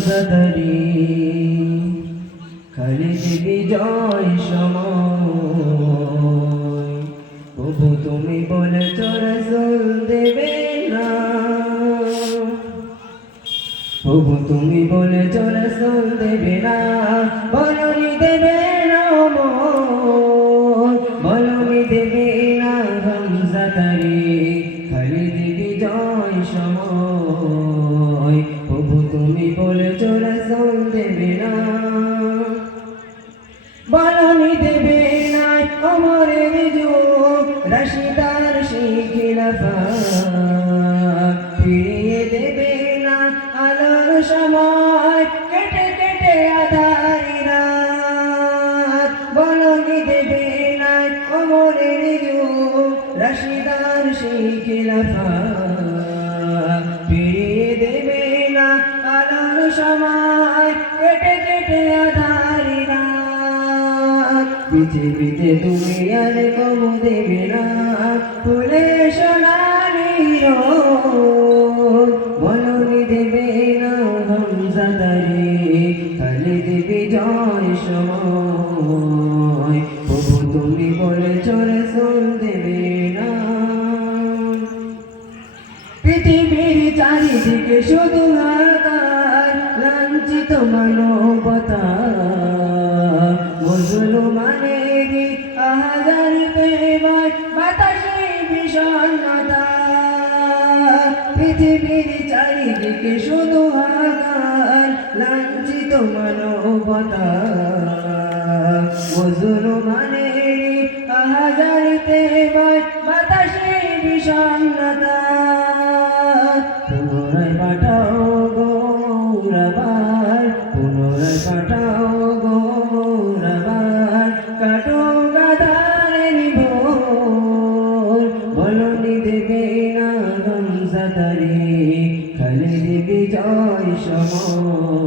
হামজাদারি খালিদ বিজয় সময় প্রভু তুমি বলেছ রাসূল দেবে না প্রভু তুমি বলেছ রাসূল দেবে না বলনি দেবে না বলনি দেবে না হামজাদারি খালিদ বিজয় সময় প্রভু তুমি বলেছ রাসূল দেবে না বলনি দেবে না ওমরের যুগ রাশিদার সেই খিলাফা ফিরিয়ে দেবে না আলোর সময় কেটে কেটে আধারি রাত বলনি দেবে না ওমরের যুগ রাশিদার সেই খিলাফা ফিরিয়ে দেবে না আলোর সময় কেটে কেটে আধারি রাত পৃথিবীতে তুমি আর কবু দেবে না ফুলে সোনালি রোদ বলনি দেবে না হামজাদারি খালিদ বিজয় সময় প্রভু তুমি বলেছ রাসূল দেবে না পৃথিবীর চারিদিকে শুধু হাহাকার লাঞ্ছিত মানবতা মুসলমানের আহাজারিতে বাতাসে বিষণ্ণতা পৃথিবীর চারিদিকে শুধু হাহাকার লাঞ্ছিত মানবতা মুসলমানের আহাজারিতে বাতাসে বিষণ্ণতা পুনরায় পাঠাও গৌরবার পুনরায় পাঠাও গৌরবার কাটো গাধারের ভোর বলনি দেবে না হামজাদারি খালিদ বিজয় সময়